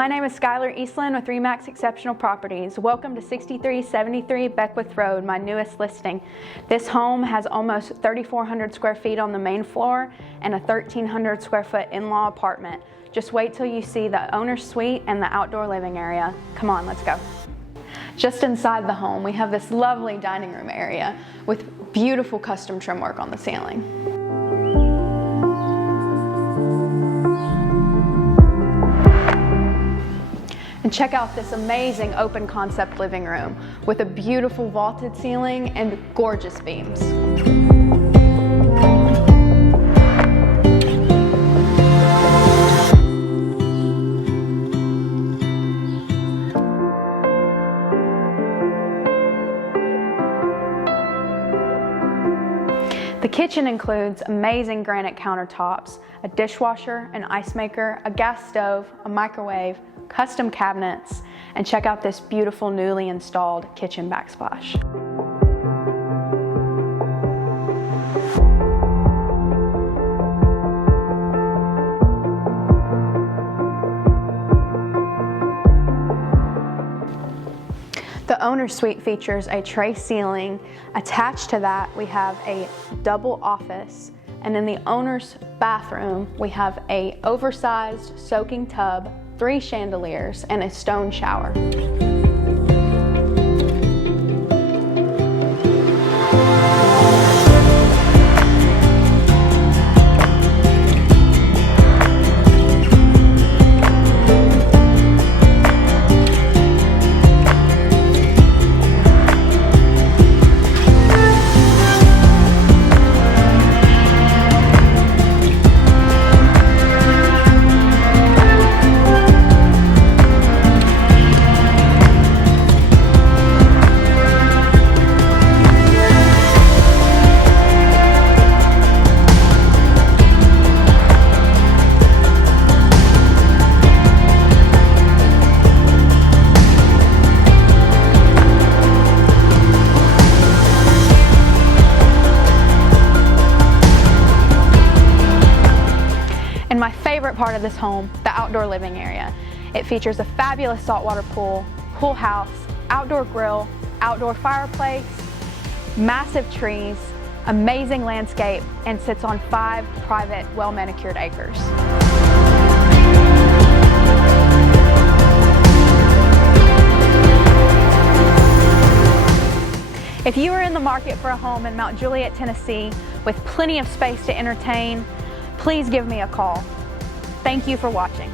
My name is Skylar Eastland with Remax Exceptional Properties. Welcome to 6373 Beckwith Road, my newest listing. This home has almost 3,400 square feet on the main floor and a 1,300 square foot in-law apartment. Just wait till you see the owner's suite and the outdoor living area. Come on, let's go. Just inside the home, we have this lovely dining room area with beautiful custom trim work on the ceiling. And check out this amazing open concept living room with a beautiful vaulted ceiling and gorgeous beams. The kitchen includes amazing granite countertops, a dishwasher, an ice maker, a gas stove, a microwave, custom cabinets, and check out this beautiful newly installed kitchen backsplash. The owner's suite features a tray ceiling. Attached to that, we have a double office. And in the owner's bathroom, we have a oversized soaking tub, 3 chandeliers, and a stone shower. My favorite part of this home, the outdoor living area. It features a fabulous saltwater pool house, outdoor grill, outdoor fireplace, massive trees, amazing landscape, and sits on 5 private, well-manicured acres. If you are in the market for a home in Mount Juliet, Tennessee, with plenty of space to entertain, please give me a call. Thank you for watching.